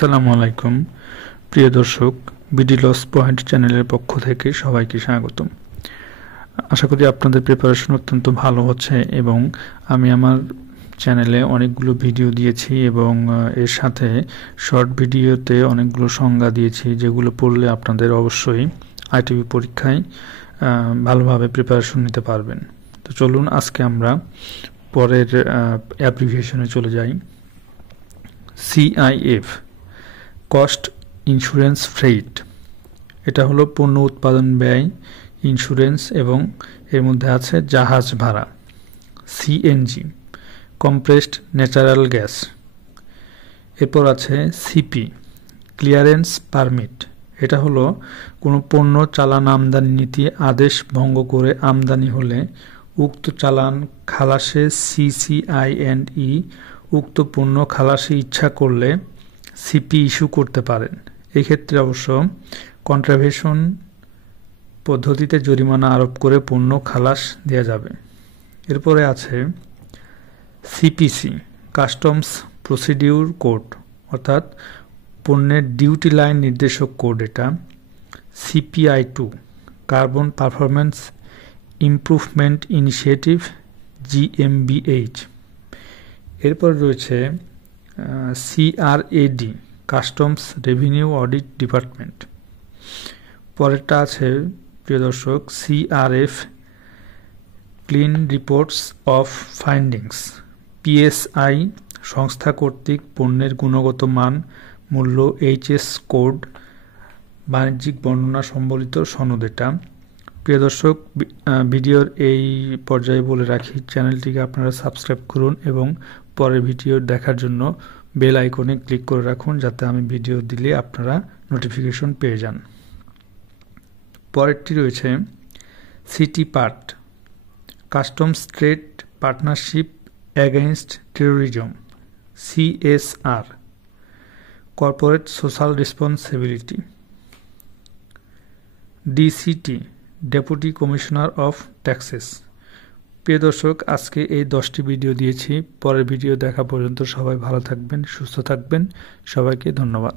আসসালামু আলাইকুম প্রিয় দর্শক, বিডি লস পয়েন্ট চ্যানেলের পক্ষ থেকে সবাইকে স্বাগতম। আশা করি আপনাদের প্রিপারেশন অত্যন্ত ভালো হচ্ছে এবং আমি আমার চ্যানেলে অনেকগুলো ভিডিও দিয়েছি এবং এর সাথে শর্ট ভিডিওতে অনেকগুলো সংজ্ঞা দিয়েছি, যেগুলো পড়লে আপনাদের অবশ্যই আইটিভি পরীক্ষায় ভালোভাবে প্রিপারেশন নিতে পারবেন। তো চলুন আজকে আমরা পরের অ্যাপ্লিকেশনে চলে যাই। সিআইএফ, কস্ট ইন্স্যুরেন্স ফ্রেইট, এটা হলো পণ্য উৎপাদন ব্যয়, ইন্স্যুরেন্স এবং এর মধ্যে আছে জাহাজ ভাড়া। CNG, compressed natural gas. এরপর আছে সিপি, ক্লিয়ারেন্স পারমিট, এটা হলো কোনো পণ্য চালান আমদানি নীতি আদেশ ভঙ্গ করে আমদানি হলে উক্ত চালান খালাসে সিসিআইএনই উক্ত পণ্য খালাসে ইচ্ছা করলে সিপি ইস্যু করতে পারেন। এক্ষেত্রে অবশ্য কন্ট্রাভেশন পদ্ধতিতে জরিমানা আরোপ করে পণ্য খালাস দেওয়া যাবে। এরপরে আছে সিপিসি, কাস্টমস প্রসিডিউর কোড, অর্থাৎ পণ্যের ডিউটি লাইন নির্দেশক কোড। এটা CPI two, carbon performance improvement initiative, জিএমবিএইচ। এরপর রয়েছে CRAD, customs revenue audit department. পরেরটা আছে প্রিয় দর্শক CRF, clean reports of findings. PSI, সংস্থা কর্তৃক পণ্যের গুণগত মান, মূল্য, এইচএস কোড, বাণিজ্যিক বর্ণনা সম্বলিত সনদ। এটা প্রিয় দর্শক, ভিডিওর এই পর্যায়ে বলে রাখি, চ্যানেলটিকে আপনারা সাবস্ক্রাইব করুন এবং পরের ভিডিও দেখার জন্য বেল আইকনে ক্লিক করে রাখুন, যাতে আমি ভিডিও দিলে আপনারা নোটিফিকেশন পেয়ে যান। পরেরটি রয়েছে city part, customs trade partnership against terrorism, CSR, corporate social responsibility. ডিসিটি, deputy commissioner of taxes. প্রিয় দর্শক, আজকে এই 10টি ভিডিও দিয়েছি। পরের ভিডিও দেখা পর্যন্ত সবাই ভালো থাকবেন, সুস্থ থাকবেন। সবাইকে ধন্যবাদ।